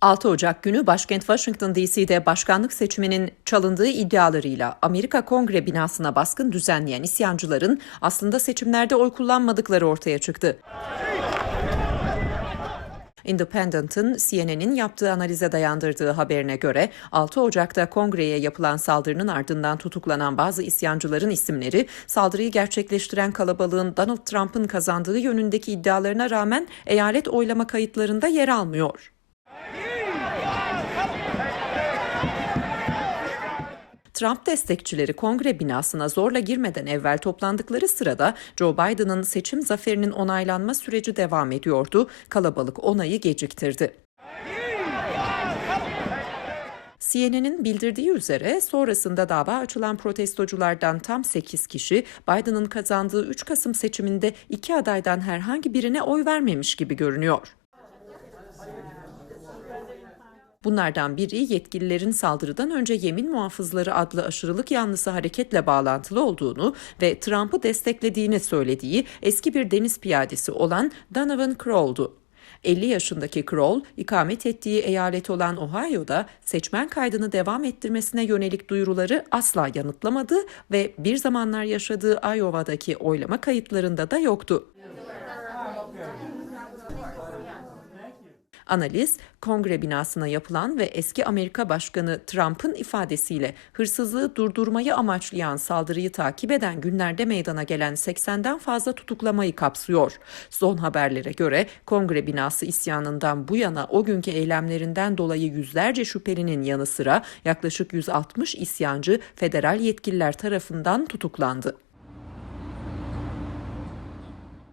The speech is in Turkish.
6 Ocak günü başkent Washington DC'de başkanlık seçiminin çalındığı iddialarıyla Amerika Kongre binasına baskın düzenleyen isyancıların aslında seçimlerde oy kullanmadıkları ortaya çıktı. Independent'ın CNN'in yaptığı analize dayandırdığı haberine göre 6 Ocak'ta kongreye yapılan saldırının ardından tutuklanan bazı isyancıların isimleri saldırıyı gerçekleştiren kalabalığın Donald Trump'ın kazandığı yönündeki iddialarına rağmen eyalet oylama kayıtlarında yer almıyor. Trump destekçileri kongre binasına zorla girmeden evvel toplandıkları sırada Joe Biden'ın seçim zaferinin onaylanma süreci devam ediyordu. Kalabalık onayı geciktirdi. CNN'in bildirdiği üzere sonrasında dava açılan protestoculardan tam 8 kişi Biden'ın kazandığı 3 Kasım seçiminde iki adaydan herhangi birine oy vermemiş gibi görünüyor. Bunlardan biri yetkililerin saldırıdan önce yemin muhafızları adlı aşırılık yanlısı hareketle bağlantılı olduğunu ve Trump'ı desteklediğini söylediği eski bir deniz piyadesi olan Donovan Kroll'du. 50 yaşındaki Kroll, ikamet ettiği eyalet olan Ohio'da seçmen kaydını devam ettirmesine yönelik duyuruları asla yanıtlamadı ve bir zamanlar yaşadığı Iowa'daki oylama kayıtlarında da yoktu. Analiz, kongre binasına yapılan ve eski Amerika Başkanı Trump'ın ifadesiyle hırsızlığı durdurmayı amaçlayan saldırıyı takip eden günlerde meydana gelen 80'den fazla tutuklamayı kapsıyor. Son haberlere göre kongre binası isyanından bu yana o günkü eylemlerinden dolayı yüzlerce şüphelinin yanı sıra yaklaşık 160 isyancı federal yetkililer tarafından tutuklandı.